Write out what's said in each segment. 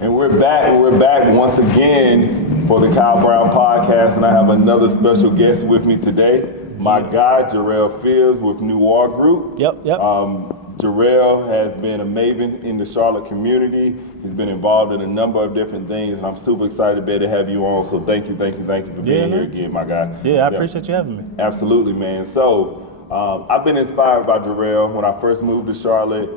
And we're back once again for the Kyle Brown podcast, and I have another special guest with me today, my guy, Jerell Fields with Noire Group. Yep. Jerell has been a maven in the Charlotte community. He's been involved in a number of different things, and I'm super excited to be able to have you on, so thank you for being here again, my guy. Yeah, I appreciate you having me. Absolutely, man. So, I've been inspired by Jerell. When I first moved to Charlotte,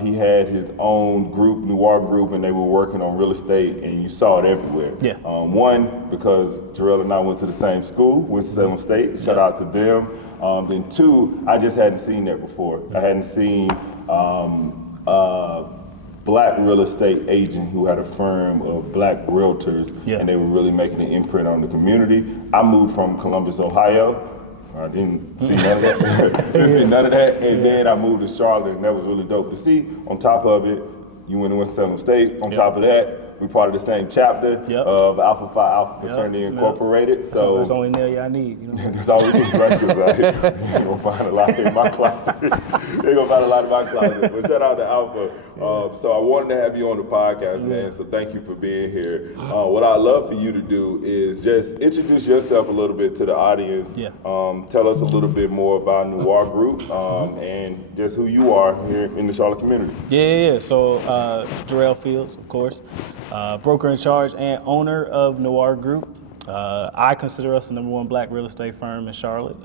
he had his own group, Noire Group, and they were working on real estate, and you saw it everywhere. Yeah. One, because Jerell and I went to the same school, Winston-Salem State. Shout out to them. Then two, I just hadn't seen that before. I hadn't seen black real estate agent who had a firm of black realtors, and they were really making an imprint on the community. I moved from Columbus, Ohio. I didn't see none of that. And then I moved to Charlotte, and that was really dope to see. On top of it, you went to Winston-Salem State. On top of that, we part of the same chapter of Alpha Phi Alpha Fraternity Incorporated. So that's the only nail y'all need. You know? That's all we need, right? Because you're gonna find a lot in my closet. You're gonna find a lot in my closet. But shout out to Alpha. So I wanted to have you on the podcast, man. So thank you for being here. What I'd love for you to do is just introduce yourself a little bit to the audience. Tell us a little bit more about Noire Group and just who you are here in the Charlotte community. Yeah. So Jerell Fields, of course. Broker in charge and owner of Noire Group. I consider us the #1 black real estate firm in Charlotte.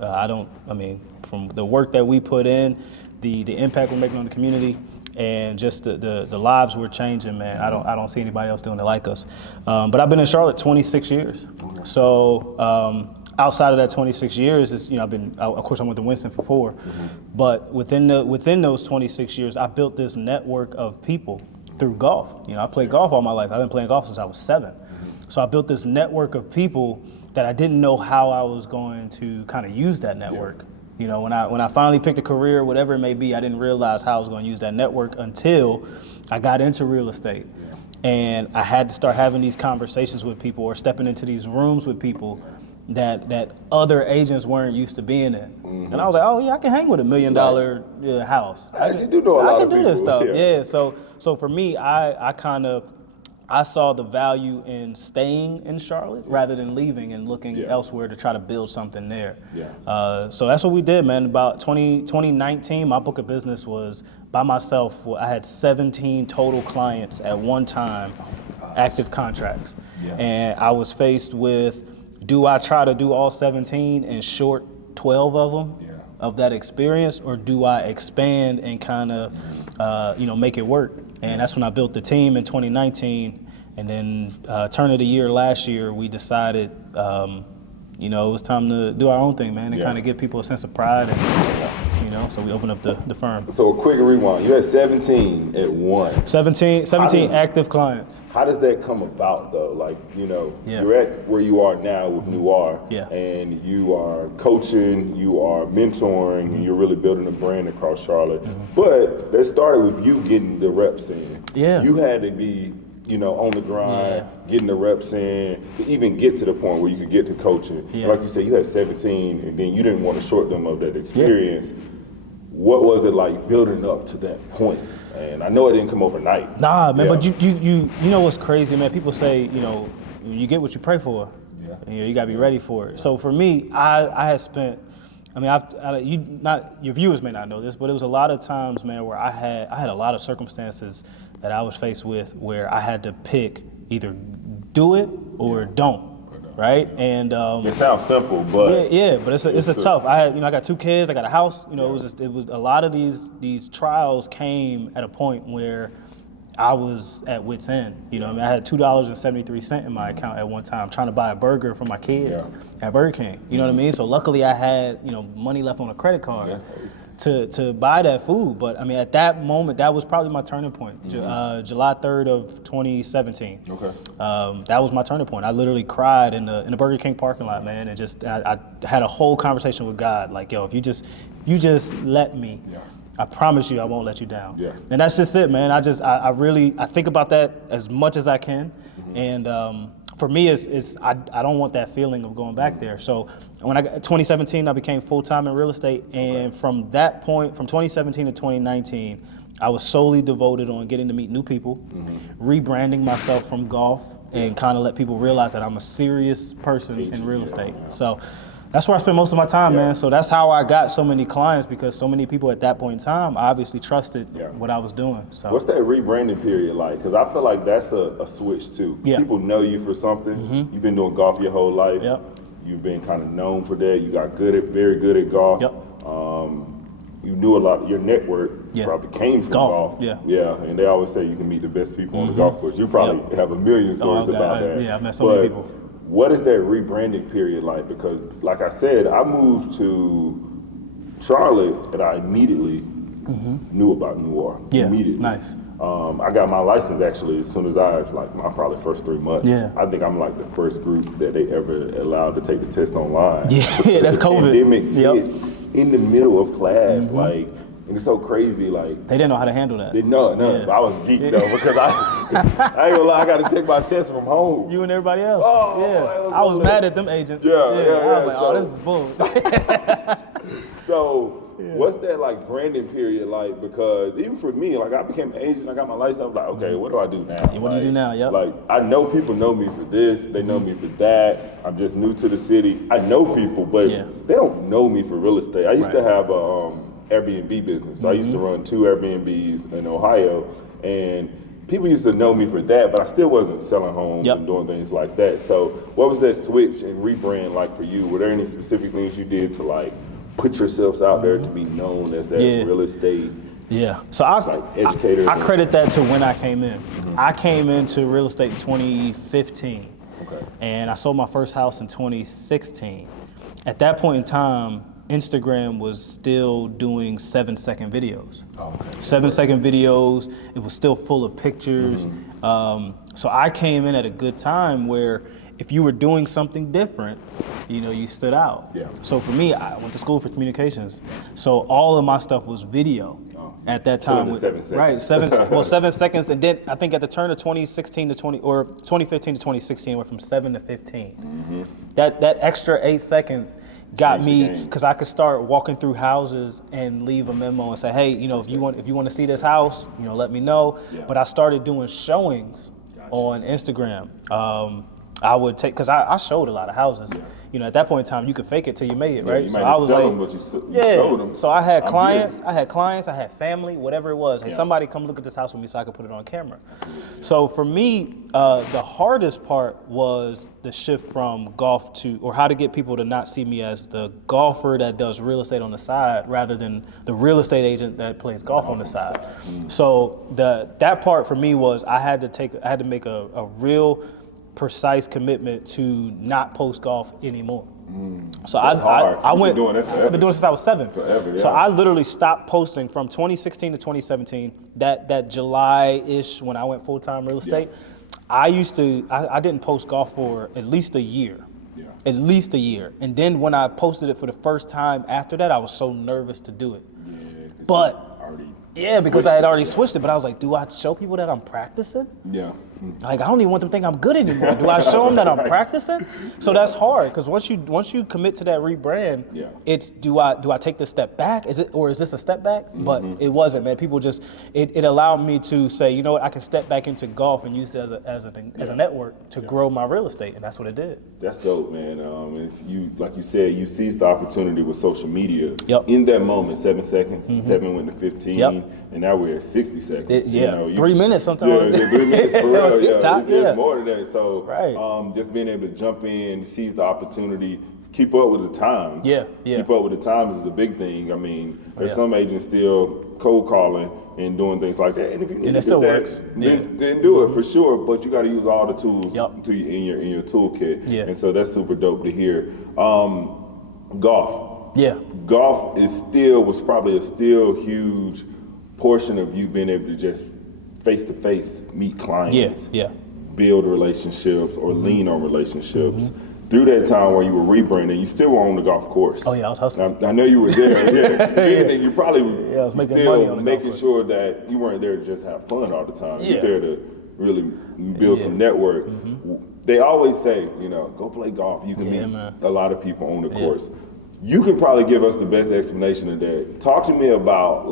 From the work that we put in, the impact we're making on the community, and just the lives we're changing, man. I don't see anybody else doing it like us. But I've been in Charlotte 26 years. So outside of that 26 years, I've been, of course, I went to Winston for 4. But within those 26 years, I built this network of people through golf. I played golf all my life. I've been playing golf since I was 7. So I built this network of people that I didn't know how I was going to kind of use that network. When I finally picked a career, whatever it may be, I didn't realize how I was going to use that network until I got into real estate. And I had to start having these conversations with people or stepping into these rooms with people that other agents weren't used to being in. And I was like, oh yeah, I can hang with $1 million house. I can do this stuff. Yeah. So for me, I saw the value in staying in Charlotte rather than leaving and looking elsewhere to try to build something there. So that's what we did, man. About 2019, my book of business was by myself. I had 17 total clients at one time, active contracts. And I was faced with, do I try to do all 17 and short 12 of them of that experience, or do I expand and kind of make it work? And that's when I built the team in 2019. And then turn of the year last year, we decided, it was time to do our own thing, man, and kind of give people a sense of pride. And, so we opened up the firm. So a quick rewind. You had 17 at one. 17 active clients. How does that come about, though? Like, you're at where you are now with Noire, and you are coaching, you are mentoring, and you're really building a brand across Charlotte. But that started with you getting the reps in. You had to be, on the grind, getting the reps in, to even get to the point where you could get to coaching. Like you said, you had 17, and then you didn't want to short them of that experience. What was it like building up to that point? And I know it didn't come overnight. Nah, man, but you know what's crazy, man? People say, you get what you pray for. You got to be ready for it. So for me, I had spent, your viewers may not know this, but it was a lot of times, man, where I had a lot of circumstances that I was faced with where I had to pick either do it or don't. Right, and it sounds simple, but but it's a tough. I got 2 kids, I got a house. It was a lot of these trials came at a point where I was at wit's end. I had $2.73 in my account at one time, trying to buy a burger for my kids at Burger King. You know what I mean? So luckily I had money left on a credit card to buy that food. But at that moment, that was probably my turning point. July 3rd of 2017. That was my turning point. I literally cried in the Burger King parking lot, man, and just I had a whole conversation with God, like, yo, if you just let me, I promise you I won't let you down. And that's just it, man. I really think about that as much as I can, and for me, I don't want that feeling of going back there. So when 2017, I became full-time in real estate, and from that point, from 2017 to 2019, I was solely devoted on getting to meet new people, rebranding myself from golf, and kind of let people realize that I'm a serious person in real estate. So that's where I spent most of my time, man. So that's how I got so many clients, because so many people at that point in time obviously trusted what I was doing. So what's that rebranding period like? Because I feel like that's a switch too. People know you for something. You've been doing golf your whole life. You've been kind of known for that. You got very good at golf. You knew a lot. Your network probably came from golf. And they always say you can meet the best people on the golf course. You probably have a million stories about that. Yeah, I've met so many people. What is that rebranding period like? Because, like I said, I moved to Charlotte and I immediately knew about Noire. Immediately. Nice. I got my license actually as soon as I was like my probably first 3 months. I think I'm like the first group that they ever allowed to take the test online. That's COVID. Pandemic hit in the middle of class, like, and it's so crazy, like. They didn't know how to handle that. No, I was geeked though, because I ain't gonna lie, I got to take my test from home. You and everybody else. I was mad at them agents. I was like, this is bullshit. So, what's that like branding period like? Because even for me, like I became an agent, I got my license, I was like, okay, what do I do now? What do you do now? Like, I know people know me for this, they know me for that. I'm just new to the city. I know people, but they don't know me for real estate. I used to have a Airbnb business. So I used to run 2 Airbnbs in Ohio, and people used to know me for that, but I still wasn't selling homes and doing things like that. So what was that switch and rebrand like for you? Were there any specific things you did to like put yourselves out there to be known as that real estate so educator? I credit that to when I came in. I came into real estate in 2015, and I sold my first house in 2016. At that point in time, Instagram was still doing 7-second videos. 7-second videos, it was still full of pictures. So I came in at a good time where if you were doing something different, you stood out. So for me, I went to school for communications. So all of my stuff was video at that time. 7 seconds. Right, 7 seconds. And then I think at the turn of 2015 to 2016, it went from 7 to 15. That extra 8 seconds got me, because I could start walking through houses and leave a memo and say, hey, if you want to see this house, let me know. But I started doing showings on Instagram. I would take, because I showed a lot of houses. At that point in time, you could fake it till you made it, right? You so I was like, them, but you showed them. So I had clients, I had family, whatever it was. Hey, somebody come look at this house with me so I could put it on camera. So for me, the hardest part was the shift from golf to, or how to get people to not see me as the golfer that does real estate on the side rather than the real estate agent that plays golf on the side. So that part for me was I had to make a real precise commitment to not post golf anymore. So I went. I've been doing it since I was 7. Forever, So I literally stopped posting from 2016 to 2017. That July-ish when I went full-time real estate. I didn't post golf for at least a year. At least a year. And then when I posted it for the first time after that, I was so nervous to do it. Because I had already switched it. But I was like, do I show people that I'm practicing? Like, I don't even want them to think I'm good anymore. Do I show them that I'm practicing? So that's hard, because once you commit to that rebrand, it's do I take the step back? Is this a step back? But it wasn't, man. People just it allowed me to say, you know what, I can step back into golf and use it as a network to grow my real estate, and that's what it did. That's dope, man. If you, like you said, you seized the opportunity with social media. In that moment, 7 seconds, 7 went to 15, and now we're at 60 seconds. 3 minutes sometimes. 3 minutes for real. TikTok, it's more than that. So just being able to jump in, seize the opportunity, keep up with the times. Keep up with the times is the big thing. I mean, there's some agents still cold calling and doing things like that. And if you need to do that, then do it for sure. But you got to use all the tools in your toolkit. And so that's super dope to hear. Golf. Golf was probably a still huge portion of you being able to just face-to-face meet clients, build relationships or lean on relationships. Through that time where you were rebranding, you still were on the golf course. I was hustling. I know you were there. If anything, you probably I was making still money on the making golf sure that you weren't there to just have fun all the time. You're there to really build some network. They always say, go play golf. You can meet a lot of people on the course. You can probably give us the best explanation of that. Talk to me about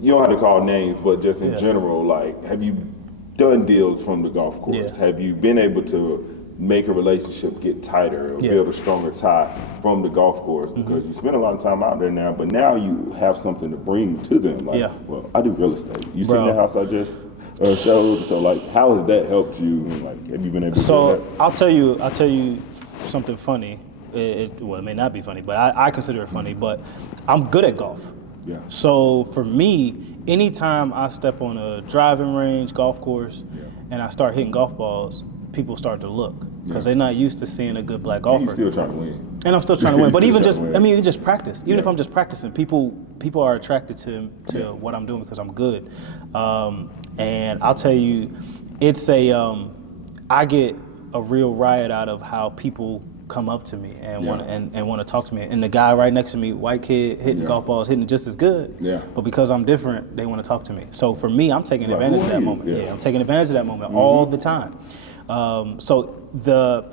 you don't have to call names, but just in general, like, have you done deals from the golf course? Have you been able to make a relationship get tighter or build a stronger tie from the golf course? Because you spend a lot of time out there now, but now you have something to bring to them. Like, well, I do real estate. You seen the house I just showed? So, like, how has that helped you? And, like, have you been able to do that? I'll tell you something funny. It may not be funny, but I consider it funny. But I'm good at golf. Yeah. So for me, anytime I step on a driving range, golf course, and I start hitting golf balls, people start to look because they're not used to seeing a good black golfer. You're still trying to win. And I'm still trying to win. But even just practice. Even if I'm just practicing, people are attracted to what I'm doing because I'm good. And I'll tell you, it's I get a real riot out of how people come up to me and want to talk to me. And the guy right next to me, white kid, hitting golf balls, hitting just as good. Yeah. But because I'm different, they want to talk to me. So for me, I'm taking advantage of that moment. Yeah, I'm taking advantage of that moment all the time. So the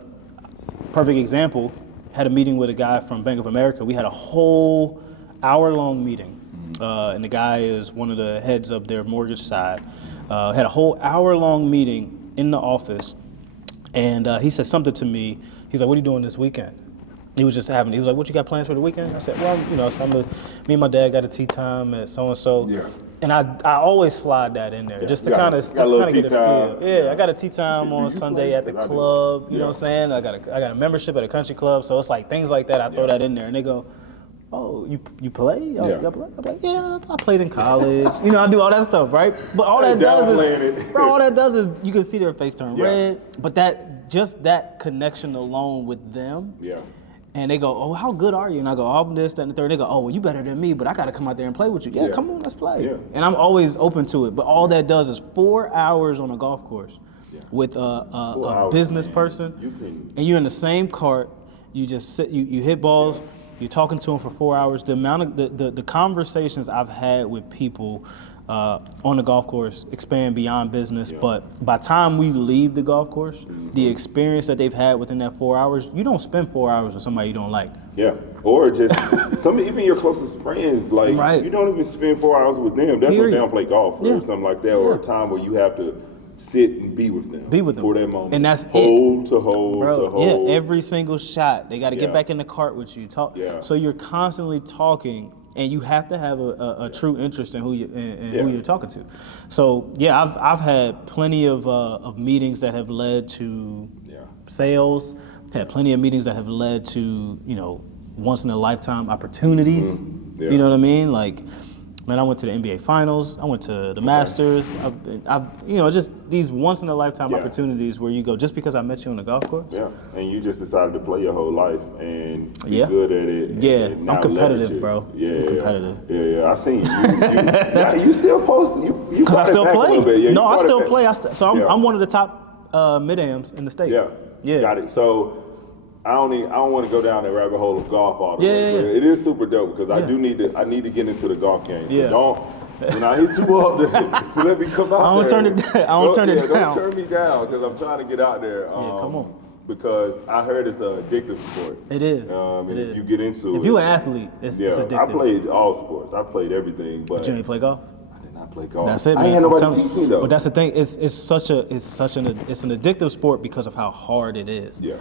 perfect example, had a meeting with a guy from Bank of America. We had a whole hour-long meeting. And the guy is one of the heads of their mortgage side. Had a whole hour-long meeting in the office. And he said something to me. He's like, "What are you doing this weekend?" He was like, "What you got plans for the weekend?" I said, "Well, me and my dad got a tea time at so-and-so." Yeah. And I always slide that in there just to kind of get a feel. Yeah, I got a tea time on Sunday at the club. You know what I'm saying? I got a membership at a country club. So it's like things like that. I throw that in there. And they go, "Oh, you play? You play?" I'm like, "Yeah, I played in college." I do all that stuff, right? But all that does is you can see their face turn red. But that connection alone with them. Yeah. And they go, "Oh, how good are you?" And I go, "Oh, I'm this, that, and the third." And they go, "Oh, well, you better than me, but I got to come out there and play with you." Yeah, come on, let's play. Yeah. And I'm always open to it. But all that does is 4 hours on a golf course with a business person, and you're in the same cart. You just sit, you hit balls. You're talking to them for 4 hours. The amount of the conversations I've had with people on the golf course expand beyond business. But by the time we leave the golf course, the experience that they've had within that 4 hours, you don't spend 4 hours with somebody you don't like. Yeah, or just even your closest friends, like you don't even spend 4 hours with them. That's when they don't play golf or something like that, or a time where you have to sit and be with them for that moment. And that's hold to hold. Yeah, every single shot. They got to get back in the cart with you. Talk. Yeah. So you're constantly talking, and you have to have a true interest in who you're talking to. So I've had plenty of meetings that have led to sales. Had plenty of meetings that have led to once in a lifetime opportunities. You know what I mean? Like, man, I went to the NBA Finals. I went to the Masters. I've just these once in a lifetime opportunities where you go just because I met you on the golf course. Yeah, and you just decided to play your whole life and be good at it. Yeah, I'm competitive, bro. Yeah, I'm competitive. Yeah. I seen you. You still post. Because I still play. No, I still play. I'm one of the top mid-ams in the state. Yeah. Got it. So I don't want to go down that rabbit hole of golf all the way. But it is super dope because I need to get into the golf game. So don't when I hit you up, so let me come out. I don't turn it down. Don't turn me down because I'm trying to get out there. Come on. Because I heard it's an addictive sport. It is. If you get into it. If you're an athlete, it's addictive. I played all sports. I played everything. But you didn't play golf? Play golf. That's it, man. I ain't had nobody teach me though. But that's the thing. It's an addictive sport because of how hard it is. Yeah.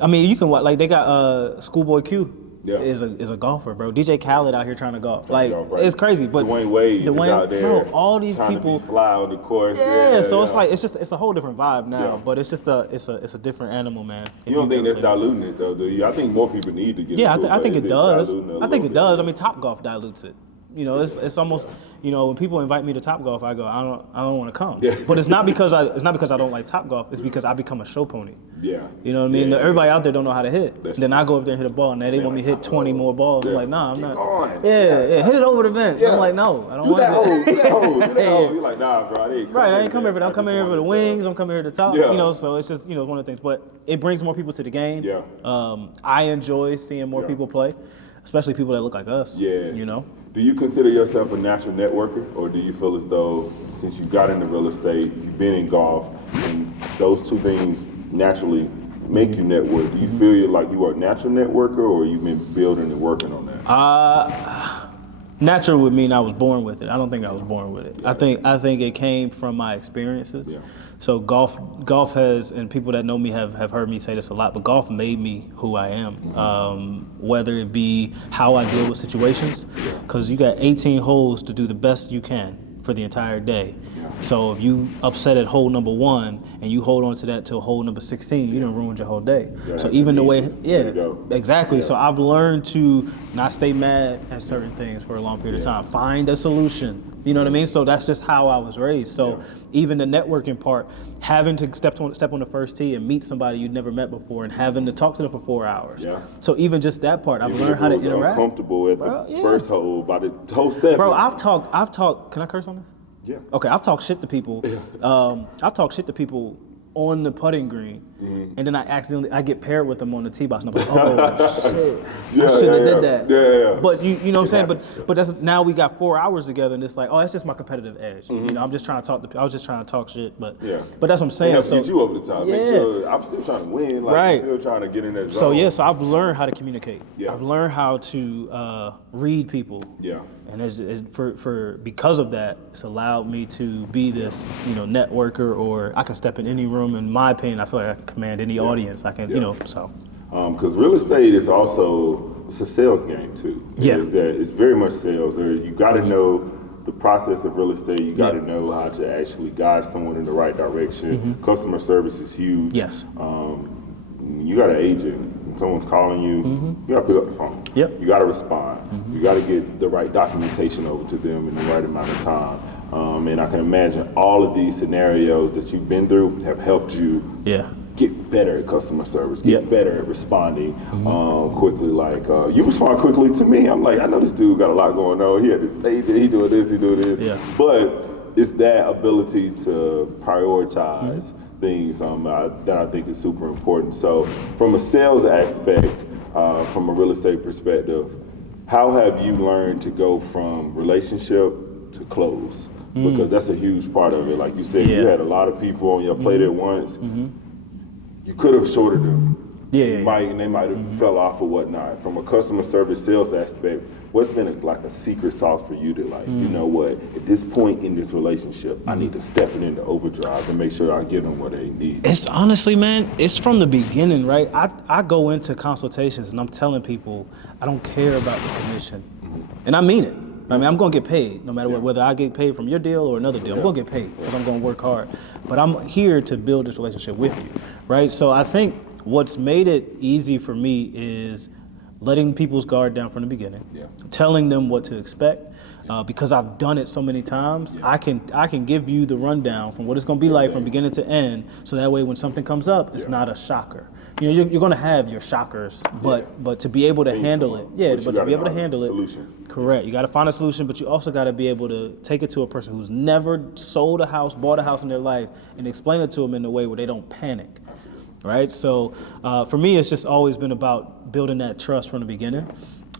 I mean, you can they got Schoolboy Q is a golfer, bro. DJ Khaled out here trying to golf. It's crazy. But Dwayne Wade is out there. Bro, all these people fly on the course. Yeah. So it's a whole different vibe now. Yeah. But it's just it's a different animal, man. You don't think that's diluting it though, do you? I think more people need to get. Yeah, I think it does. I think it does. I mean, Topgolf dilutes it. It's almost when people invite me to Topgolf, I go I don't want to come. Yeah. But it's not because I don't like Topgolf. It's because I become a show pony. Yeah. You know what I mean? Everybody out there don't know how to hit. Then I go up there and hit a ball, and they want me to hit 20 more balls. I'm like, nah, I'm not. Yeah, hit it over the vent. I'm like, no, I don't want to. Do that hole. You're like, nah, bro. I ain't coming here for that. I'm coming here for the wings. I'm coming here to top. Yeah. So it's just one of the things. But it brings more people to the game. Yeah. I enjoy seeing more people play, especially people that look like us. Yeah. Do you consider yourself a natural networker, or do you feel as though since you got into real estate, you've been in golf, and those two things naturally make you network? Do you feel like you are a natural networker, or you've been building and working on that? Natural would mean I was born with it. I don't think I was born with it. Yeah. I think it came from my experiences. Yeah. So golf has, and people that know me have heard me say this a lot, but golf made me who I am. Whether it be how I deal with situations, because you got 18 holes to do the best you can for the entire day. So if you upset at hole number 1 and you hold on to that till hole number 16, you done ruined your whole day. So even the way, exactly. So I've learned to not stay mad at certain things for a long period of time. Find a solution. You know what I mean? So that's just how I was raised. So even the networking part, having to step on the first tee and meet somebody you'd never met before and having to talk to them for 4 hours. Yeah. So even just that part, I've learned how to interact. Uncomfortable at the first hole, by the hole 7. Bro, I've talked. Can I curse on this? Yeah. Okay, I've talked shit to people. I've talked shit to people on the putting green, and then I get paired with them on the tee box, and I'm like, oh shit, I shouldn't have did that. Yeah. But you know what I'm saying? But that's now we got 4 hours together, and it's like, oh, that's just my competitive edge. You know, I'm just trying to talk to. I was just trying to talk shit, but that's what I'm saying. It helps get you over the top. Make sure I'm still trying to win. Like I'm still trying to get in that zone. So I've learned how to communicate. I've learned how to read people. And because of that, it's allowed me to be this, networker, or I can step in any room. In my opinion, I feel like I can command any audience. I can, so. Because real estate is also, it's a sales game too. It's very much sales. You got to know the process of real estate. You got to know how to actually guide someone in the right direction. Customer service is huge. Yes. You got an agent. When someone's calling you, you got to pick up the phone. You got to respond. You got to get the right documentation over to them in the right amount of time. And I can imagine all of these scenarios that you've been through have helped you get better at customer service, get better at responding quickly. Like, you respond quickly to me. I'm like, I know this dude got a lot going on. He had this agent, he doing this, he doing this. But it's that ability to prioritize things that I think is super important. So from a sales aspect, from a real estate perspective, how have you learned to go from relationship to close? Because that's a huge part of it. Like you said, you had a lot of people on your plate at once. You could have shorted them. They might have fell off or whatnot. From a customer service sales aspect, what's been a secret sauce for you to you know what, at this point in this relationship, I need to step it into overdrive and make sure I give them what they need? It's honestly, man, it's from the beginning, right? I go into consultations and I'm telling people I don't care about the commission. And I mean it. I mean, I'm going to get paid no matter what, whether I get paid from your deal or another deal. I'm going to get paid because I'm going to work hard. But I'm here to build this relationship with you, right? So I think what's made it easy for me is letting people's guard down from the beginning, telling them what to expect, because I've done it so many times. I can give you the rundown from what it's going to be like from beginning to end, so that way when something comes up, it's not a shocker. You're going to have your shockers, but to be able to handle it, but to be able to handle it, solution. Correct. You got to find a solution, but you also got to be able to take it to a person who's never sold a house, bought a house in their life, and explain it to them in a way where they don't panic. Right? So for me, it's just always been about building that trust from the beginning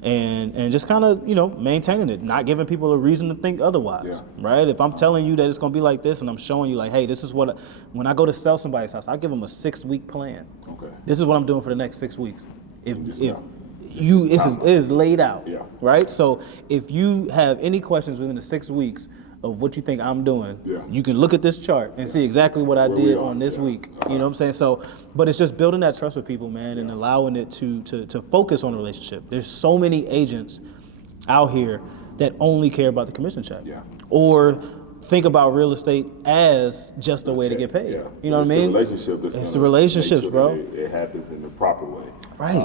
and just kind of, maintaining it, not giving people a reason to think otherwise, right? If I'm telling you that it's going to be like this and I'm showing you like, hey, this is what, when I go to sell somebody's house, I give them a 6-week plan. Okay. This is what I'm doing for the next 6 weeks. It is laid out, right? So if you have any questions within the 6 weeks of what you think I'm doing, you can look at this chart and see exactly what I did on this week. You know what I'm saying? So, but it's just building that trust with people, man, and allowing it to focus on the relationship. There's so many agents out here that only care about the commission check, or think about real estate as just a way to get paid. You know what I mean? It's the relationships, bro. It happens in the proper way. Right.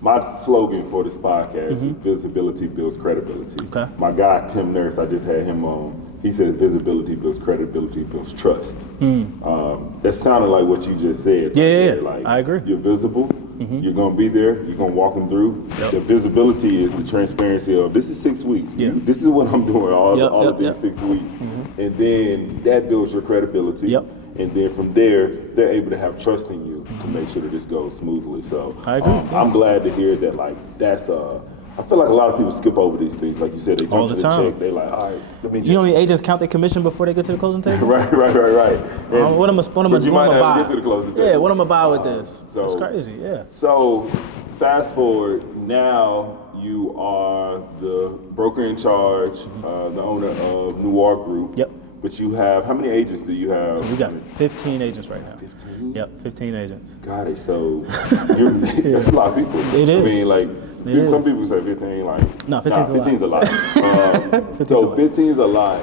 My slogan for this podcast is visibility builds credibility. Okay. My guy, Tim Nurse, I just had him on. He said visibility builds credibility, builds trust. That sounded like what you just said. Like, I agree. You're visible. You're going to be there. You're going to walk them through. The visibility is the transparency of this is 6 weeks. This is what I'm doing all of these 6 weeks. And then that builds your credibility. And then from there, they're able to have trust in you to make sure that this goes smoothly. So I agree. I'm glad to hear that. Like that's I feel like a lot of people skip over these things. Like you said, they jump to the check. They like, all right, let me. You know, the agents count their commission before they get to the closing table. Right. What am I buy? Get to the closing table. Yeah, what am I buy with this? So it's crazy. Yeah. So fast forward now, you are the broker in charge, the owner of Noire Group. Yep. But you have, how many agents do you have? So we got 15 agents right now. 15? Yep, 15 agents. Got it. So that's a lot of people. It is. I mean, like, some is. people say 15, like, No, 15's a lot. 15's a lot.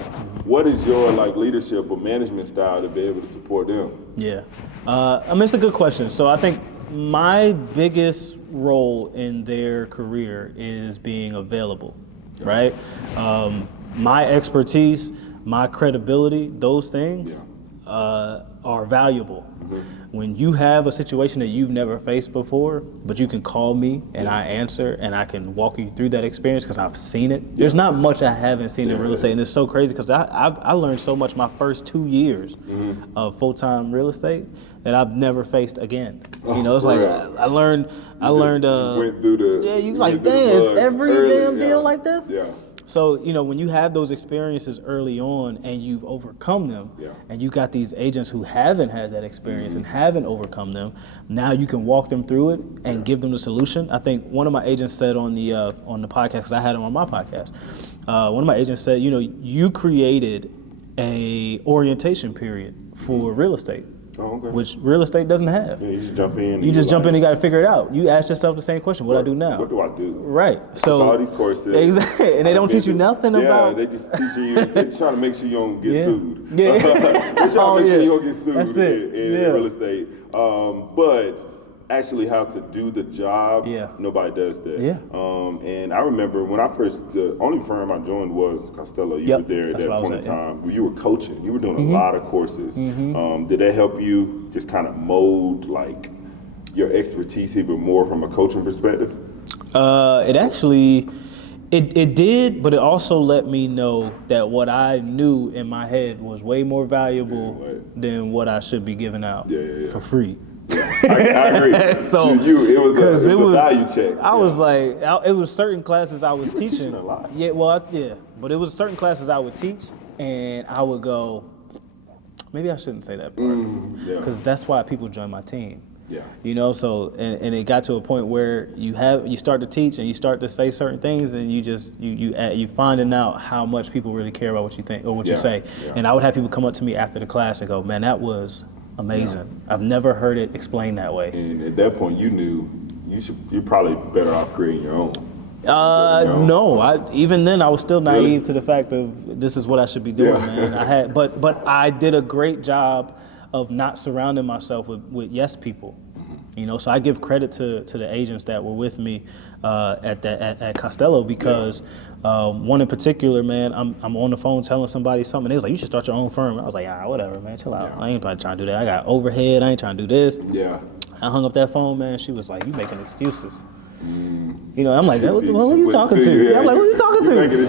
What is your, like, leadership or management style to be able to support them? Yeah. I mean, it's a good question. So I think my biggest role in their career is being available, right? My expertise, my credibility, those things are valuable. When you have a situation that you've never faced before, but you can call me and I answer and I can walk you through that experience because I've seen it. There's not much I haven't seen in real estate, and it's so crazy because I learned so much my first 2 years of full-time real estate that I've never faced again. You know, it's like I learned. Went through the. Yeah, you was like, damn, is every damn deal like this? Yeah. So, you know, when you have those experiences early on and you've overcome them, and you got these agents who haven't had that experience and haven't overcome them, now you can walk them through it and give them the solution. I think one of my agents said on the podcast, because I had him on my podcast, one of my agents said, you know, you created a orientation period for real estate. Oh, okay. Which real estate doesn't have. Yeah, you just jump in. You just jump in and got to figure it out. You ask yourself the same question: what do I do now? What do I do? Right. So all these courses. Exactly, and they don't teach you nothing about. Yeah, they just teaching you. They're trying to make sure you don't get sued. Yeah. They're trying to make sure you don't get sued That's it. in real estate. But actually, how to do the job, nobody does that. Yeah. And I remember when the only firm I joined was Costello. You were there at that point in time. You were coaching. You were doing a lot of courses. Did that help you just kind of mold like your expertise even more from a coaching perspective? It actually, it did, but it also let me know that what I knew in my head was way more valuable than what I should be giving out for free. I agree. So it was a value check. I was like, it was certain classes I was teaching. teaching. A lot. Yeah, well, but it was certain classes I would teach, and I would go, maybe I shouldn't say that part, because that's why people join my team. Yeah. You know, so and it got to a point where you start to teach and you start to say certain things, and you finding out how much people really care about what you think or what you say. Yeah. And I would have people come up to me after the class and go, "Man, that was amazing. I've never heard it explained that way." And at that point, you knew you're probably better off creating your own. No. Even then, I was still naive to the fact of this is what I should be doing, man. But I did a great job of not surrounding myself with yes people. You know, so I give credit to the agents that were with me at Costello because one in particular, man, I'm on the phone telling somebody something. They was like, "You should start your own firm." I was like, whatever, man, chill out. I ain't probably trying to do that. I got overhead. I ain't trying to do this. Yeah. I hung up that phone, man. She was like, "You making excuses." You know, I'm like, who are you talking to? I'm like, who are you talking to?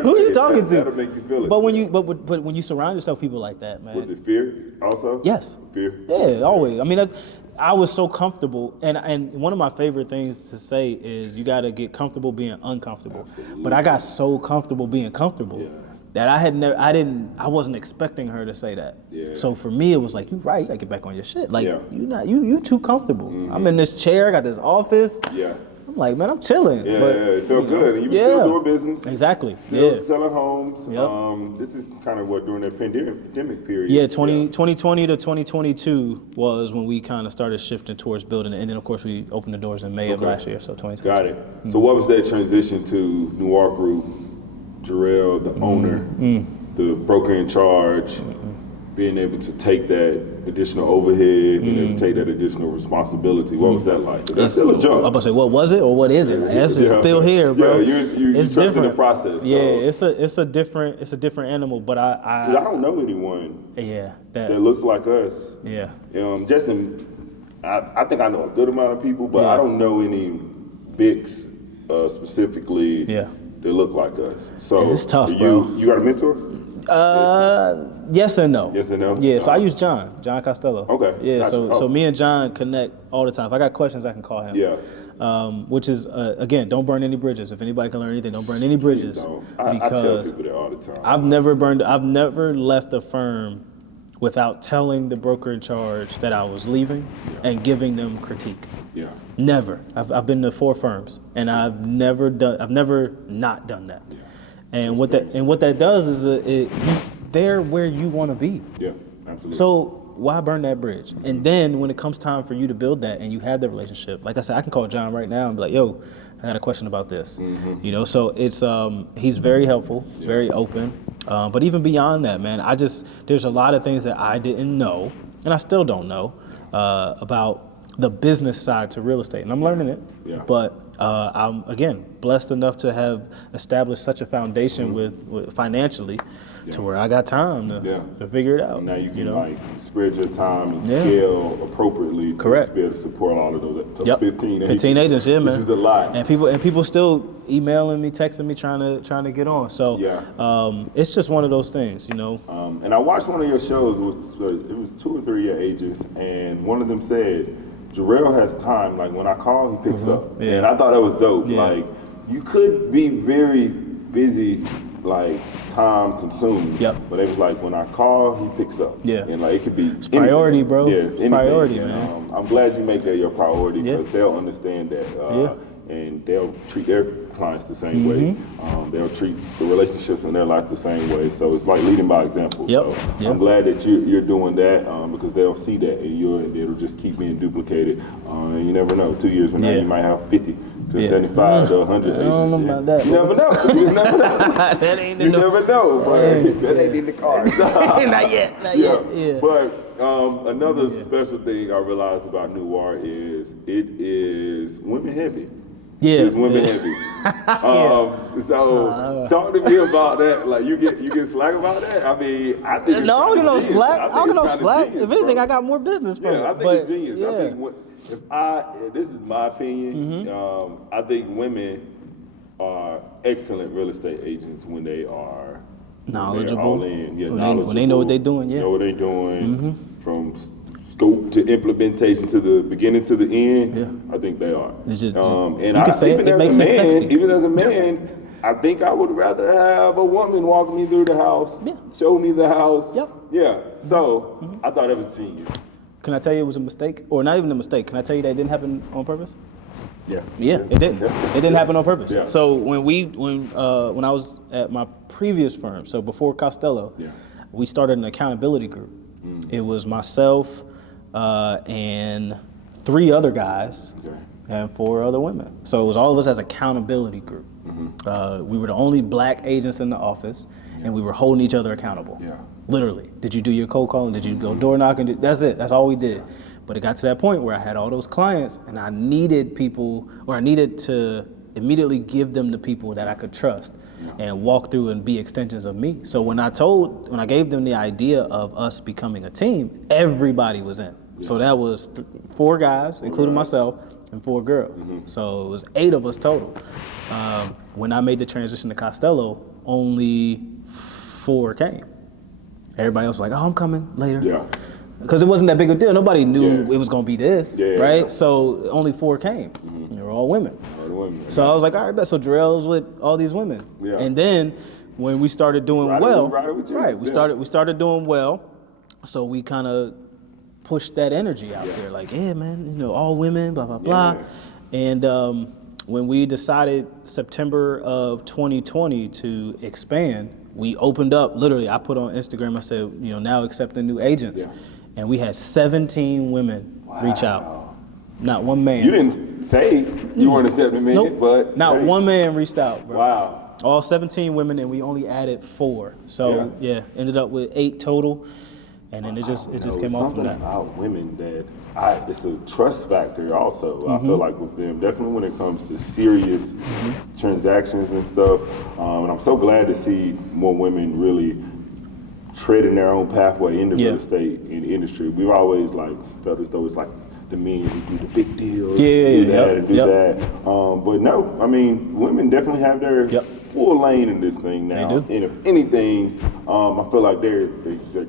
Who are you talking to? That'll make you feel it. But when you surround yourself with people like that, man. Was it fear also? Yes. Fear? Yeah, always. I mean, I was so comfortable, and one of my favorite things to say is you got to get comfortable being uncomfortable. Absolutely. But I got so comfortable being comfortable that I wasn't expecting her to say that. Yeah. So for me, it was like, you right, you got to get back on your shit. Like you too comfortable. I'm in this chair, I got this office. Yeah. I'm like, man, I'm chilling. Yeah, but, it felt good. And you were still doing business. Exactly. Still selling homes. Yep. This is kind of what during that pandemic period. Yeah, 2020 to 2022 was when we kind of started shifting towards building it. And then, of course, we opened the doors in May of last year, so 2022. Got it. So what was that transition to Noire Group, Jerell, the owner, the broker in charge, being able to take that additional overhead, being able to take that additional responsibility? What was that like? That's still a jump. I'm about to say, what was it or what is it? That's just still here, bro. Yeah, you it's trust different. in the process. So. Yeah, it's a different animal, but I don't know anyone that looks like us. Yeah. I think I know a good amount of people, but I don't know any bigs specifically that look like us. So it's tough, bro. You got a mentor? Yes and no. Yes and no? Yeah, so I use John Costello. Okay. Yeah, gotcha. So me and John connect all the time. If I got questions, I can call him. Yeah. Which is, again, don't burn any bridges. If anybody can learn anything, don't burn any bridges. I tell people that all the time. I've never left a firm without telling the broker in charge that I was leaving and giving them critique. Yeah. Never. I've been to 4 firms, and I've never not done that. Yeah. And what that does is they're where you want to be. Yeah, absolutely. So why burn that bridge? Mm-hmm. And then when it comes time for you to build that and you have that relationship, like I said, I can call John right now and be like, yo, I got a question about this. Mm-hmm. You know, so it's he's very helpful, very open. But even beyond that, man, there's a lot of things that I didn't know, and I still don't know, about the business side to real estate, and I'm learning it. Yeah. But I'm, again, blessed enough to have established such a foundation with financially to where I got time to figure it out. And now you can like spread your time and scale appropriately to be able to support all of those 15 agents, man. Which is a lot. And people still emailing me, texting me, trying to get on. So it's just one of those things, you know. And I watched one of your shows. It was 2 or 3 year agents, and one of them said, Jerell has time. Like when I call, he picks up. Yeah. And I thought that was dope. Yeah. Like you could be very busy, like time consumed. Yep. But it was like when I call, he picks up. Yeah. And like it could be it's priority, bro. Yes, it's priority, man. I'm glad you make that your priority because they'll understand that. And they'll treat their clients the same way. They'll treat the relationships in their life the same way. So it's like leading by example. So I'm glad that you're doing that because they'll see that and it'll just keep being duplicated. And you never know. 2 years from now, you might have 50 to 75 to 100 agents. I don't know about that. You never know. You never know. That ain't you never know. But that ain't in the cards. Not yet. Yeah. But another special thing I realized about Noire is it is women heavy. Yeah, it's women heavy. So talk to me about that. Like you get slack about that. I mean, I think I don't get no slack. I don't get no slack. If anything, I got more business from it. I think it's genius. I think if this is my opinion, I think women are excellent real estate agents when they are knowledgeable. All in. When they know what they're doing. Yeah, know what they're doing from scope to implementation to the beginning to the end, I think they are. It's just, and you can say it makes it sexy. Even as a man, I think I would rather have a woman walk me through the house, show me the house. Yeah. So I thought that was genius. Can I tell you it was a mistake, or not even a mistake? Can I tell you that it didn't happen on purpose? Yeah, it didn't. It didn't happen on purpose. Yeah. So when I was at my previous firm, so before Costello, we started an accountability group. It was myself and 3 other guys and 4 other women. So it was all of us as accountability group. We were the only black agents in the office, and we were holding each other accountable. Literally. Did you do your cold calling? Did you go door knocking? That's it. That's all we did. But it got to that point where I had all those clients, and I needed to immediately give them the people that I could trust and walk through and be extensions of me. So when I gave them the idea of us becoming a team, everybody was in. So that was 4 guys, including myself, and 4 girls. So it was 8 of us total. When I made the transition to Costello, only 4 came. Everybody else was like, oh, I'm coming later. Yeah. Because it wasn't that big a deal. Nobody knew it was going to be this, right? So only 4 came. They were all women. So I was like, all right, bet. So Jerell's with all these women. Yeah. And then when we started doing we started doing well. So we kind of pushed that energy out there. Like, yeah, man, all women, blah, blah, blah. And when we decided September of 2020 to expand, we opened up, literally, I put on Instagram, I said, now accepting new agents. Yeah. And we had 17 women reach out. Not one man. You didn't say you weren't accepting men, but not one man reached out, bro. Wow. All 17 women, and we only added 4. So ended up with 8 total. And then it just came off from that. Something about women that it's a trust factor also. I feel like with them, definitely when it comes to serious transactions and stuff. And I'm so glad to see more women really treading their own pathway in the real estate in the industry. We've always felt as though it's like the men who do the big deals, do that. But no, I mean, women definitely have their full lane in this thing now. They do. And if anything, I feel like they're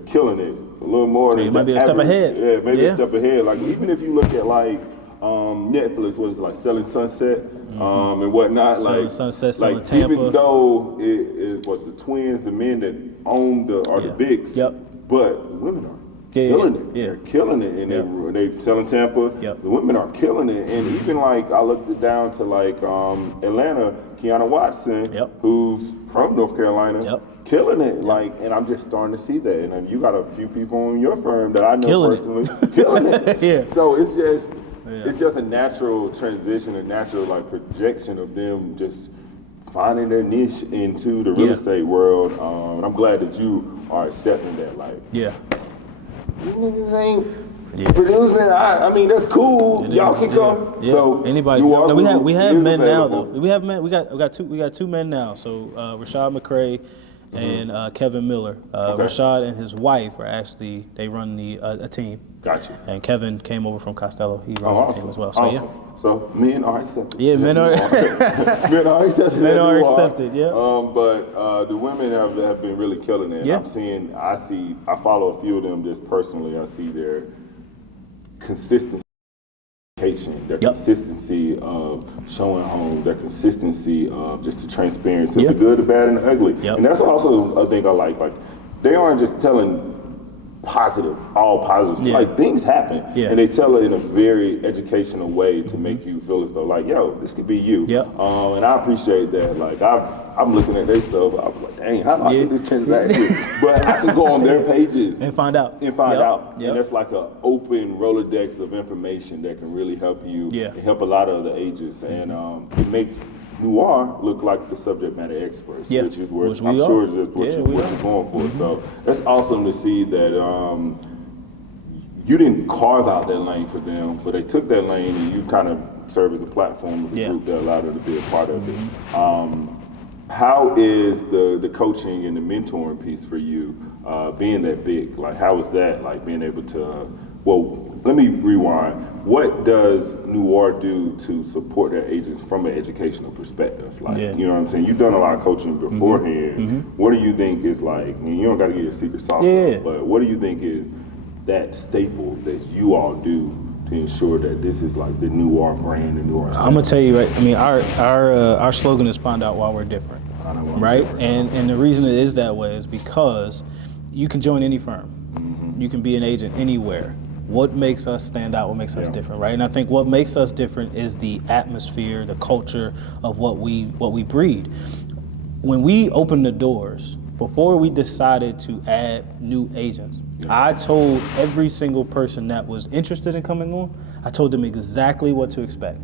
killing it a little more than maybe a step ahead. Yeah, maybe a step ahead. Like even if you look at Netflix, what is it, like Selling Sunset and whatnot, Selling Sunset, Selling Tampa. Even though it is the twins, the men that own the bigs. but women are killing it. They're killing it, and they selling Tampa. The women are killing it, and even like I looked it down to like Atlanta, Kiana Watson, who's from North Carolina, killing it. Like, and I'm just starting to see that. And then you got a few people in your firm that I know personally, killing it. So it's just a natural transition, a natural like projection of them just finding their niche into the real estate world. And I'm glad that you are accepting that. Like, producing. I mean, that's cool. Y'all can come. So anybody? No, we have men now though. We have men. We got two men now. So Rashad McCray and Kevin Miller. Rashad and his wife are actually they run a team. Gotcha. And Kevin came over from Costello. He runs the team as well. So So men are accepted. Yeah, men are men are accepted. Men are accepted. Yeah. But the women have been really killing it. I follow a few of them just personally. I see their consistency, their consistency of showing home, their consistency of just the transparency, the good, the bad, and the ugly. And that's also a thing I like. Like, they aren't just telling all positive. Like, things happen, and they tell it in a very educational way to make you feel as though like, yo, this could be you. And I appreciate that. Like, I'm looking at their stuff. I was like, dang, how do I get this transaction? But I can go on their pages and find out. And that's like an open Rolodex of information that can really help you and help a lot of other agents. And it makes Noire look like the subject matter experts, which is what I'm sure is just what you're going for. So that's awesome to see that you didn't carve out that lane for them, but they took that lane and you kind of serve as a platform of a group that allowed them to be a part of it. How is the coaching and the mentoring piece for you, being that big? Like, how is that, like, being able to, let me rewind. What does Noire do to support their agents from an educational perspective? Like, you know what I'm saying? You've done a lot of coaching beforehand. What do you think is like, you don't got to get your secret sauce up, but what do you think is that staple that you all do to ensure that this is like the Noire brand and Noire style? I'm gonna tell you, right? I mean, our slogan is "Find out why we're different," right? And the reason it is that way is because you can join any firm, you can be an agent anywhere. What makes us stand out? What makes us different, right? And I think what makes us different is the atmosphere, the culture of what we breed. When we opened the doors, before we decided to add new agents, I told every single person that was interested in coming on, I told them exactly what to expect.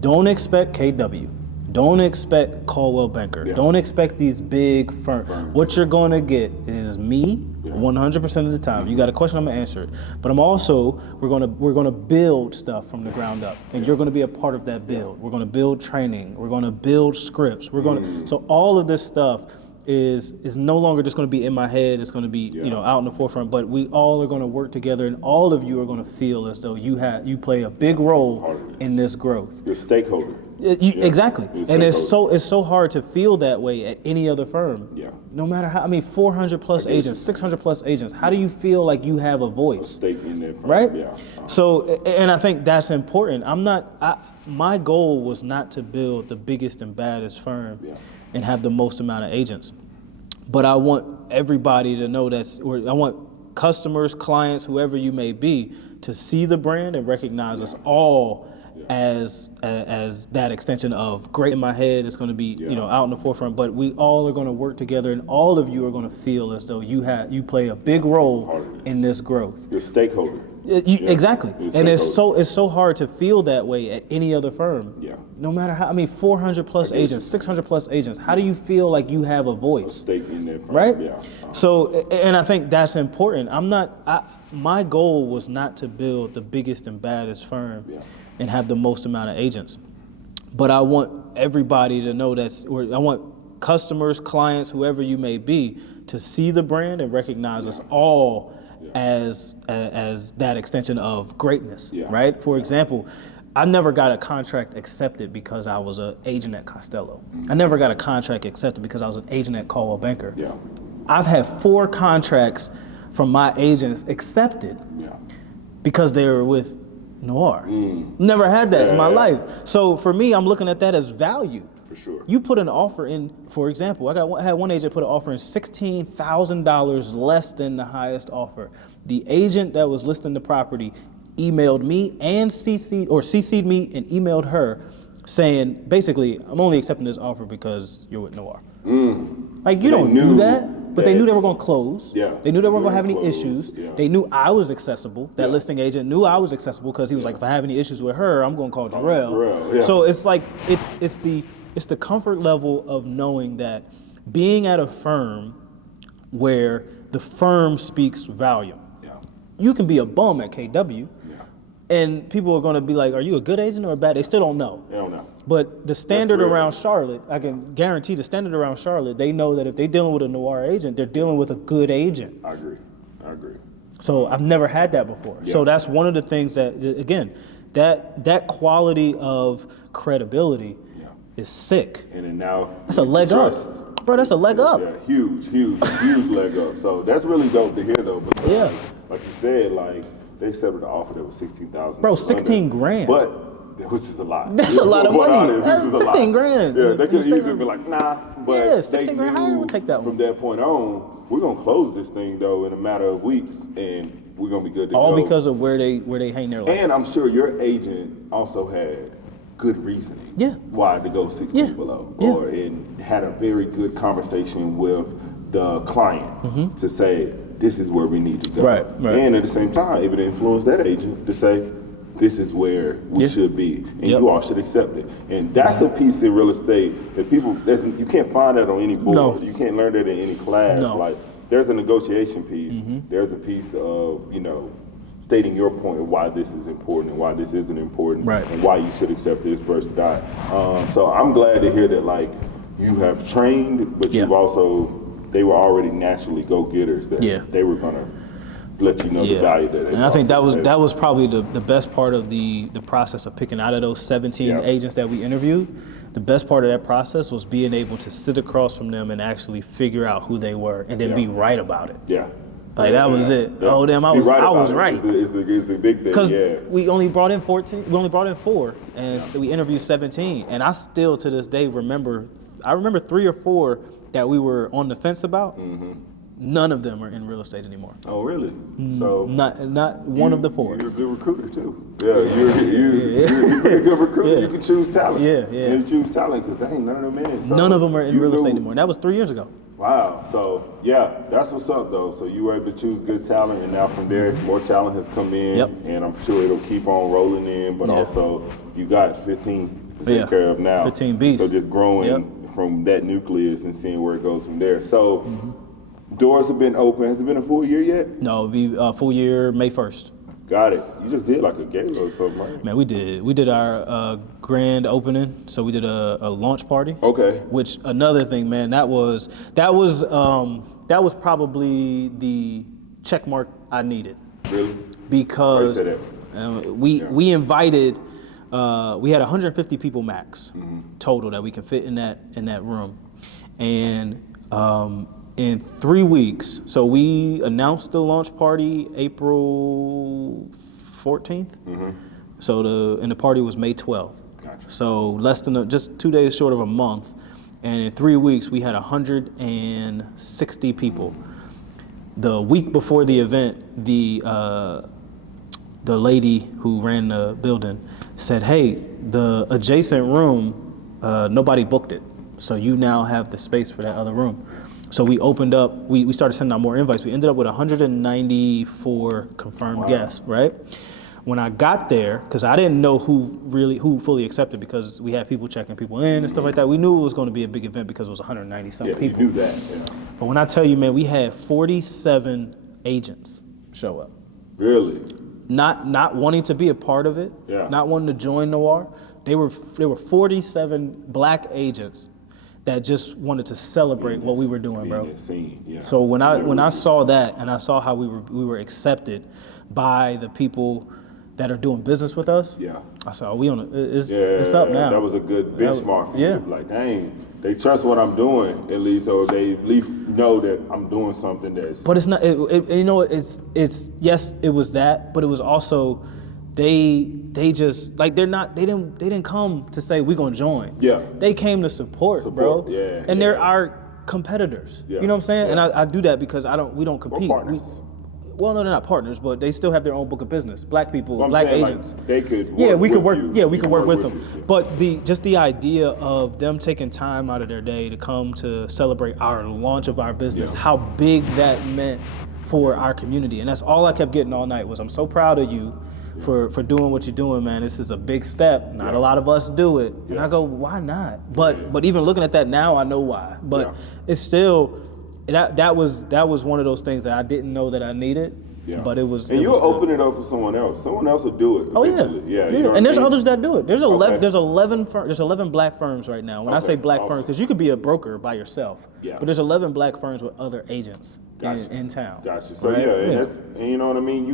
Don't expect KW. Don't expect Caldwell Banker. Don't expect these big firms. What you're going to get is me 100% of the time. You got a question, I'm going to answer it. But we're going to build stuff from the ground up, and you're going to be a part of that build. We're going to build training. We're going to build scripts. So all of this stuff is no longer just going to be in my head. It's going to be out in the forefront. But we all are going to work together, and all of you are going to feel as though you play a big role in this growth. You're a stakeholder. Exactly, and it's so hard to feel that way at any other firm. No matter how, 400 plus agents, 600 plus agents. How do you feel like you have a voice? A stake in that firm. Right. So, and I think that's important. My goal was not to build the biggest and baddest firm and have the most amount of agents, but I want everybody to know I want customers, clients, whoever you may be, to see the brand and recognize us all as that extension of great. In my head, it's going to be out in the forefront, but we all are going to work together, and all of you are going to feel as though you play a big role in this growth. You're a stakeholder. Exactly, and it's so hard to feel that way at any other firm. No matter how, 400 plus agents, 600 plus agents. How do you feel like you have a voice? A stake in that firm. Right. So, and I think that's important. My goal was not to build the biggest and baddest firm and have the most amount of agents, but I want everybody to know I want customers, clients, whoever you may be, to see the brand and recognize us all as that extension of greatness, right? For example, I never got a contract accepted because I was an agent at Costello. I never got a contract accepted because I was an agent at Caldwell Banker. I've had 4 contracts from my agents accepted because they were with Noire. Never had that in my life. So for me, I'm looking at that as value. sure. You put an offer in, for example, I had one agent put an offer in $16,000 less than the highest offer. The agent that was listing the property emailed me and CC'd me and emailed her saying, basically, I'm only accepting this offer because you're with Noire. Like, you don't do that, but they knew they were going to close. Yeah. They knew they weren't going to have any issues. Yeah. They knew I was accessible. That listing agent knew I was accessible because he was like, if I have any issues with her, I'm going to call Jerell. Yeah. So it's like, it's the comfort level of knowing that being at a firm where the firm speaks volume. Yeah. You can be a bum at KW. And people are going to be like, are you a good agent or a bad? They still don't know. They don't know. But the standard around Charlotte, I can guarantee the standard around Charlotte, they know that if they're dealing with a Noire agent, they're dealing with a good agent. I agree. So I've never had that before. Yeah. So that's one of the things that, again, that quality of credibility is sick. And then now that's a leg up. Bro, that's a leg up. Yeah, huge leg up. So that's really dope to hear though. Because like you said, like, they accepted the offer that was $16,000. Bro, 16 grand. But which is a lot. That's a lot of money. That's 16 grand. Yeah, they could easily be like, nah. But 16 grand. How you would take that one? From that point on, we're gonna close this thing though in a matter of weeks, and we're gonna be good to go. All because of where they hang their license. And I'm sure your agent also had good reasoning. Yeah. Why to go 16 below, or and had a very good conversation with the client to say, this is where we need to go. Right. And at the same time, it would influence that agent to say, this is where we should be, and you all should accept it. And that's a piece in real estate that you can't find that on any board. No. You can't learn that in any class. No. Like, there's a negotiation piece. There's a piece of, stating your point of why this is important and why this isn't important, and why you should accept this versus that. So I'm glad to hear that, like, you have trained, but you've also, they were already naturally go-getters that they were gonna let you know the value that they and I think that was probably the best part of the process of picking out of those 17 agents that we interviewed. The best part of that process was being able to sit across from them and actually figure out who they were and then be right about it. Yeah. Like, that was it. Yeah. Oh, damn, I was right. Is the big thing, because we only brought in 14, we only brought in 4, and so we interviewed 17. And I still, to this day, remember 3 or 4 that we were on the fence about. None of them are in real estate anymore. Oh, really? So not one of the 4. You're a good recruiter too. Yeah, you're a good recruiter. You can choose talent. You choose talent because dang, none of them in. So none of them are in real estate anymore. And that was 3 years ago. Wow. So that's what's up though. So you were able to choose good talent, and now from there, more talent has come in, and I'm sure it'll keep on rolling in. But also, you got 15 to take care of now. 15 beasts. So just growing from that nucleus and seeing where it goes from there. So. Doors have been open. Has it been a full year yet? No, it'll be a full year May 1st. Got it. You just did like a gala or something, right? Man, we did our grand opening. So we did a launch party. Okay. Which, another thing, man, that was probably the check mark I needed. Really? Because we invited, we had 150 people max total that we can fit in that room, and in 3 weeks, so we announced the launch party April 14th. So the party was May 12th. Gotcha. So less than just 2 days short of a month, and in 3 weeks we had 160 people. The week before the event, the lady who ran the building said, "Hey, the adjacent room, nobody booked it, so you now have the space for that other room." So we opened up, we started sending out more invites. We ended up with 194 confirmed guests, right? When I got there, because I didn't know who fully accepted, because we had people checking people in and stuff like that. We knew it was going to be a big event because it was 190 something people. You knew that, But when I tell you, man, we had 47 agents show up. Really? Not wanting to be a part of it, not wanting to join Noire. There were 47 black agents that just wanted to celebrate what we were doing, bro. So when I saw that, and I saw how we were accepted by the people that are doing business with us, I said, it's up now. That was a good benchmark for you. Like, dang, they trust what I'm doing at least, or they at least know that I'm doing something that's. But it's not. It's yes, it was that, but it was also they just like they didn't come to say we're gonna join. Yeah. They came to support, bro. Yeah. And they're our competitors. Yeah. You know what I'm saying? Yeah. And I do that because we don't compete. Or partners. Well, no, they're not partners, but they still have their own book of business. Black people, Well, black saying, agents. Like, they could work we could work. you. Yeah, we could work with them. You. But the idea of them taking time out of their day to come to celebrate our launch of our business, how big that meant for our community, and that's all I kept getting all night was, I'm so proud of you for doing what you're doing, man. This is a big step. Not a lot of us do it, and I go, why not? But even looking at that now, I know why. But it's still that was one of those things that I didn't know that I needed. Yeah. But it was. And you'll open it up for someone else. Someone else will do it eventually. Yeah. You know and there's I mean? others that do it. There's 11 black firms right now. When I say black firms, because you could be a broker by yourself. Yeah. But there's 11 black firms with other agents in town. Gotcha. So and you know what I mean?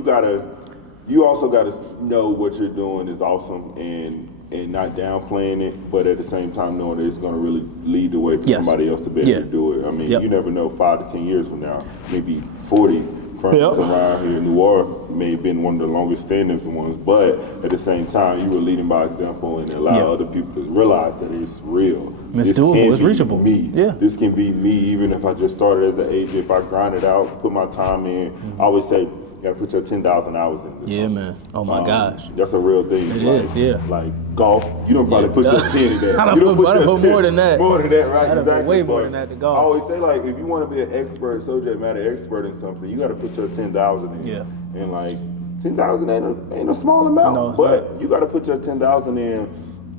You also gotta know what you're doing is awesome and not downplaying it, but at the same time knowing that it's gonna really lead the way for somebody else to be able to do it. I mean, you never know, 5 to 10 years from now, maybe 40 firms around here in Noire may have been one of the longest standing ones, but at the same time, you were leading by example and allow other people to realize that it's real. It's doable, it's reachable. Me. Yeah. This can be me, even if I just started as an agent, if I grind it out, put my time in. I always say, you gotta put your 10,000 hours in this. Yeah, man. Oh my gosh. That's a real thing. It is, yeah. Like golf, you don't probably put your 10 in that. I don't put more than that. More than that, right? I put way more than that to golf. I always say, like, if you want to be an expert, subject matter expert in something, you gotta put your 10,000 in. Yeah. And like 10,000 ain't a small amount, but you gotta put your 10,000 in.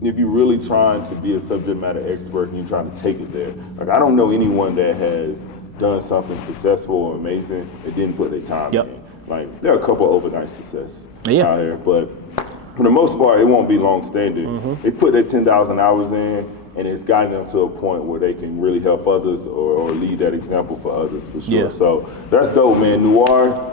If you're really trying to be a subject matter expert and you're trying to take it there. Like, I don't know anyone that has done something successful or amazing and didn't put their time in. Like, there are a couple overnight success out here, but for the most part, it won't be long standing. They put their 10,000 hours in, and it's gotten them to a point where they can really help others or lead that example for others, for sure. So that's dope, man. Noire,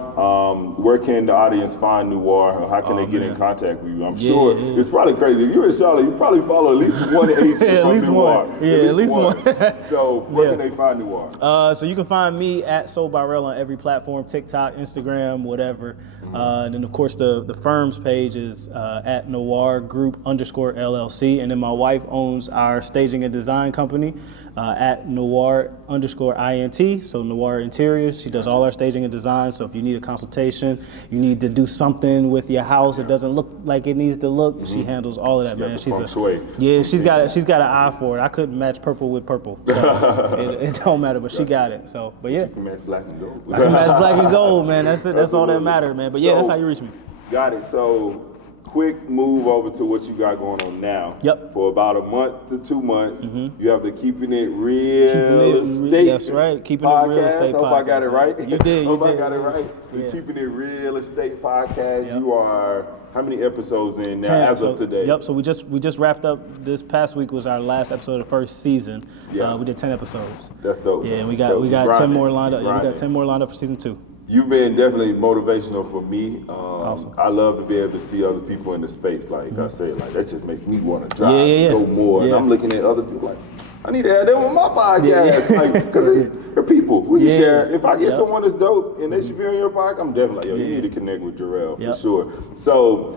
where can the audience find Noire? Or how can they get in contact with you? I'm sure it's probably crazy. If you're in Charlotte, you probably follow at least one agent at least Noire. One. Yeah, at least one. So where can they find Noire? So you can find me at Sold by Rel on every platform, TikTok, Instagram, whatever. And then of course the firm's page is at Noire Group _LLC. And then my wife owns our staging and design company at Noire _INT. So Noire Interiors. She does all our staging and design. So if you need a consultation, you need to do something with your house, it doesn't look like it needs to look, she handles all of that, man. She's got an eye for it. I couldn't match purple with purple. So it don't matter, but she got it. So, but yeah. You can match black and gold. I can match black and gold, man. That's it. That's all that matters, man. But yeah, that's how you reach me. Got it. So quick move over to what you got going on now. Yep. For about a month to 2 months, you have the Keeping It Real Estate. That's right. Keeping It Real Estate podcast. Hope I got it right. You did. Hope I got it right. The Keeping It Real Estate podcast. Yep. You are how many episodes in now as of today? Yep. So we just wrapped up. This past week was our last episode of the first season. Yeah. We did 10 episodes. That's dope. Yeah, and we got 10 more lined up. Yeah, we got 10 more lined up for season 2. You've been definitely motivational for me. Awesome. I love to be able to see other people in the space. Like I said, like that just makes me want to drive and go more. And I'm looking at other people like, I need to have them on my podcast. Like, because they're people. We can share. If I get someone that's dope and they should be on your podcast, I'm definitely like, yo, you need to connect with Jerell for sure. So,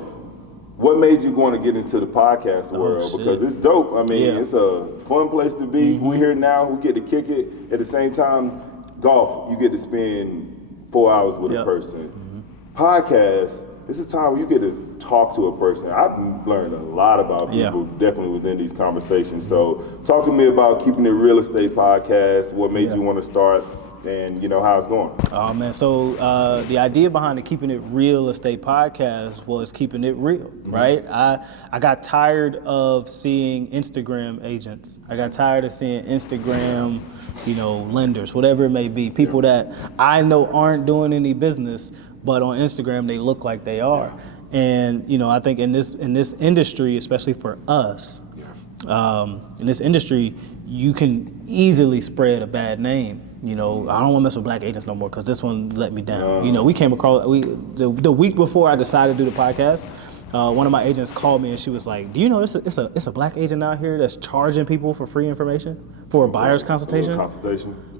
what made you want to get into the podcast world? Because it's dope. I mean, it's a fun place to be. We're here now. We get to kick it. At the same time, golf, you get to spend 4 hours with a person. Podcast, it's a time where you get to talk to a person. I've learned a lot about people, definitely within these conversations. So talk to me about Keeping It Real Estate podcast, what made you want to start, and how it's going. Oh man, so the idea behind the Keeping It Real Estate podcast was keeping it real, right? I got tired of seeing Instagram agents. I got tired of seeing Instagram lenders, whatever it may be, people that I know aren't doing any business, but on Instagram they look like they are. And I think in this industry, especially for us, in this industry, you can easily spread a bad name. I don't want to mess with black agents no more because this one let me down. We came across the week before I decided to do the podcast. One of my agents called me and she was like, "Do you know it's a black agent out here that's charging people for free information for a buyer's consultation?"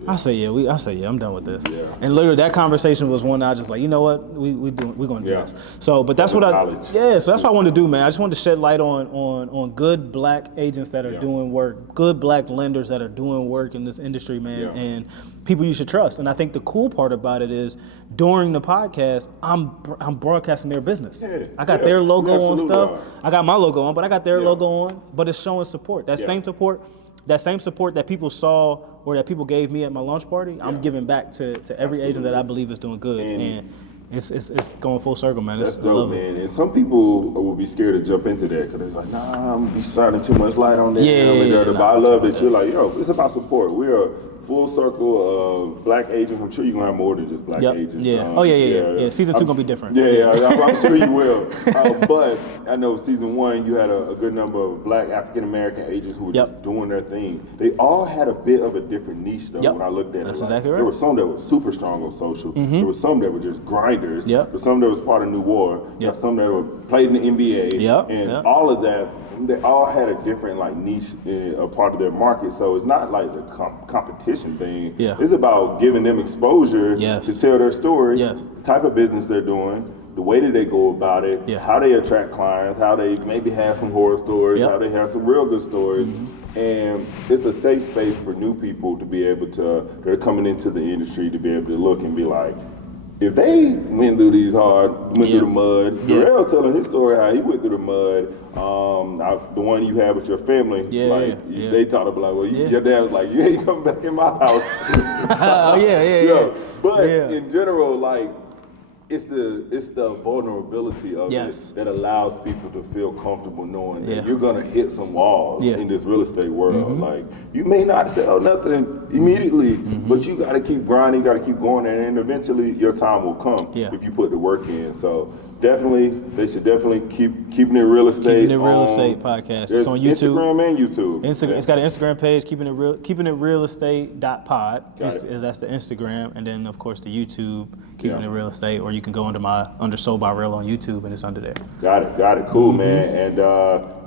I say yeah. I'm done with this. Yeah. And literally that conversation was one I just like, you know what, we're going to do this. So, but that's what So that's what I wanted to do, man. I just wanted to shed light on good black agents that are doing work, good black lenders that are doing work in this industry, man, and people you should trust. And I think the cool part about it is during the podcast, I'm broadcasting their business. Yeah. I got their logo on stuff. I got my logo on, but I got their logo on. But it's showing support. That same support that people saw or that people gave me at my launch party, I'm giving back to every agent that I believe is doing good. And it's going full circle, man. That's dope, man. And some people will be scared to jump into that because they're like, nah, I'm be starting too much light on that. But I love that you're like, yo, it's about support. We're a full circle of black agents. I'm sure you're going to have more than just black agents. Yeah. Season 2 going to be different. I'm sure you will. But I know season 1, you had a good number of black African-American agents who were just doing their thing. They all had a bit of a different niche, though, when I looked at it. That's exactly right. There were some that were super strong on social. There were some that were just grinders. There were some that was part of Noire. There were some that were played in the NBA. And all of that, they all had a different niche in a part of their market. So it's not like the competition thing. It's about giving them exposure to tell their story, the type of business they're doing, the way that they go about it, how they attract clients, how they maybe have some horror stories, how they have some real good stories. And it's a safe space for new people to be able to, they're coming into the industry, to be able to look and be like, if they went through these through the mud, Jerell telling his story how he went through the mud, the one you had with your family, they talked about like, well, your dad was like, you ain't coming back in my house. But in general, like, it's the vulnerability of it that allows people to feel comfortable knowing that you're gonna hit some walls in this real estate world. Like, you may not sell nothing immediately, but you gotta keep grinding, you gotta keep going, and eventually your time will come if you put the work in. So they should definitely keeping it real estate. Keeping it real estate podcast. It's on YouTube, Instagram and YouTube. It's got an Instagram page, keeping it real estate.pod. That's the Instagram, and then of course the YouTube, keeping it real estate, or you can go under Sold by Real on YouTube, and it's under there. Got it. Cool, man. And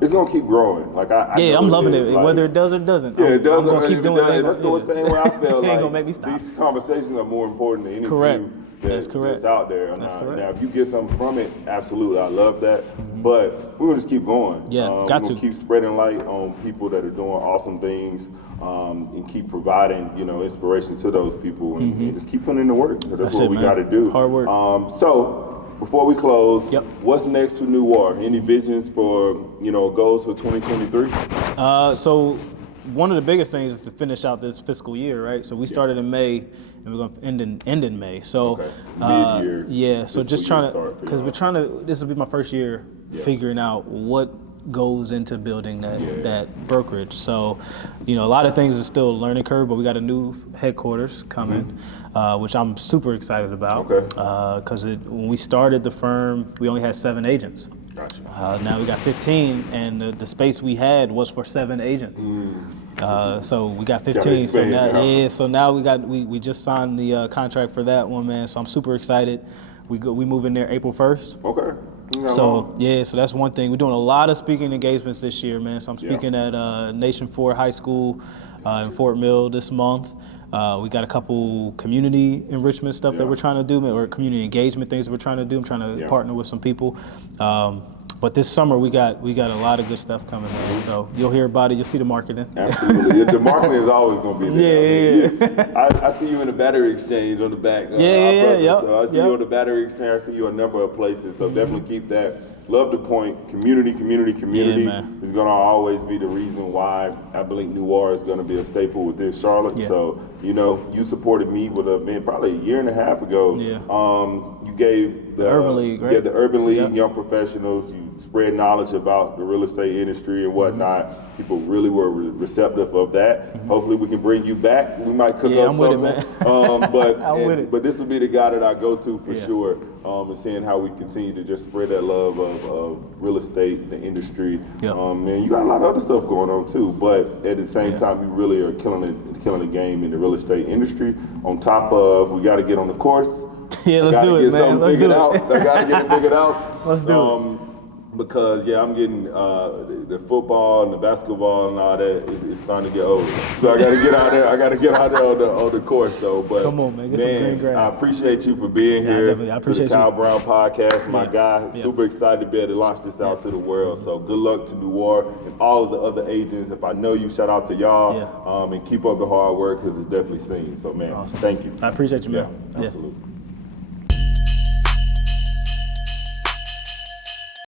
it's gonna keep growing. Like I'm loving it, like, whether it does or doesn't. Yeah, it does. I'm gonna keep doing it. That's the same way I feel. It ain't gonna make me stop. These conversations are more important than anything. Correct. That's correct. That's out there. That's correct. Now, if you get something from it, absolutely, I love that. But we're gonna just keep going. Yeah, got to keep spreading light on people that are doing awesome things, and keep providing, inspiration to those people, and just keep putting in the work. That's what we got to do. Hard work. So before we close, what's next for Noire? Any visions for goals for 2023? So one of the biggest things is to finish out this fiscal year, right? So we started in May, and we're going to end in May. So mid-year. So just trying to, because this will be my first year figuring out what goes into building that brokerage. So, a lot of things are still a learning curve, but we got a new headquarters coming, which I'm super excited about. Because when we started the firm, we only had 7 agents. Gotcha. Now we got 15, and the space we had was for 7 agents. So we got 15. So now we just signed the contract for that one, man. So I'm super excited. We move in there April 1st. Okay. So that's one thing. We're doing a lot of speaking engagements this year, man. So I'm speaking at Nation 4 High School in Fort Mill this month. We got a couple community enrichment stuff that we're trying to do, or community engagement things that we're trying to do. I'm trying to partner with some people. But this summer we got a lot of good stuff coming, man. So you'll hear about it. You'll see the marketing. Absolutely. The marketing is always going to be there. I see you in the battery exchange on the back. So I see you on the battery exchange. I see you a number of places. So definitely keep that. Love the point. Community is going to always be the reason why I believe Noire is going to be a staple within Charlotte. So, you supported me with probably a year and a half ago. You gave the Urban League, right? The Urban League, young professionals. You spread knowledge about the real estate industry and whatnot. People really were receptive of that. Hopefully we can bring you back. We might cook up something. With it, man. But this will be the guy that I go to for sure. And seeing how we continue to just spread that love of real estate, the industry. And you got a lot of other stuff going on too. But at the same time, you really are killing the game in the real estate industry. On top of, we got to get on the course. Let's do it, man. I got to get it figured out. Let's do it. Because I'm getting the football and the basketball and all that. It's starting to get old, so I got to get out there. I got to get out there on the course though. But come on, man, get some green grass. I appreciate you for being here. I appreciate to the Kyle Brown podcast, my guy. Yeah. Super excited to be able to launch this out to the world. So good luck to Noire and all of the other agents. If I know you, shout out to y'all. And keep up the hard work because it's definitely seen. So man, awesome. Thank you. I appreciate you, man. Absolutely.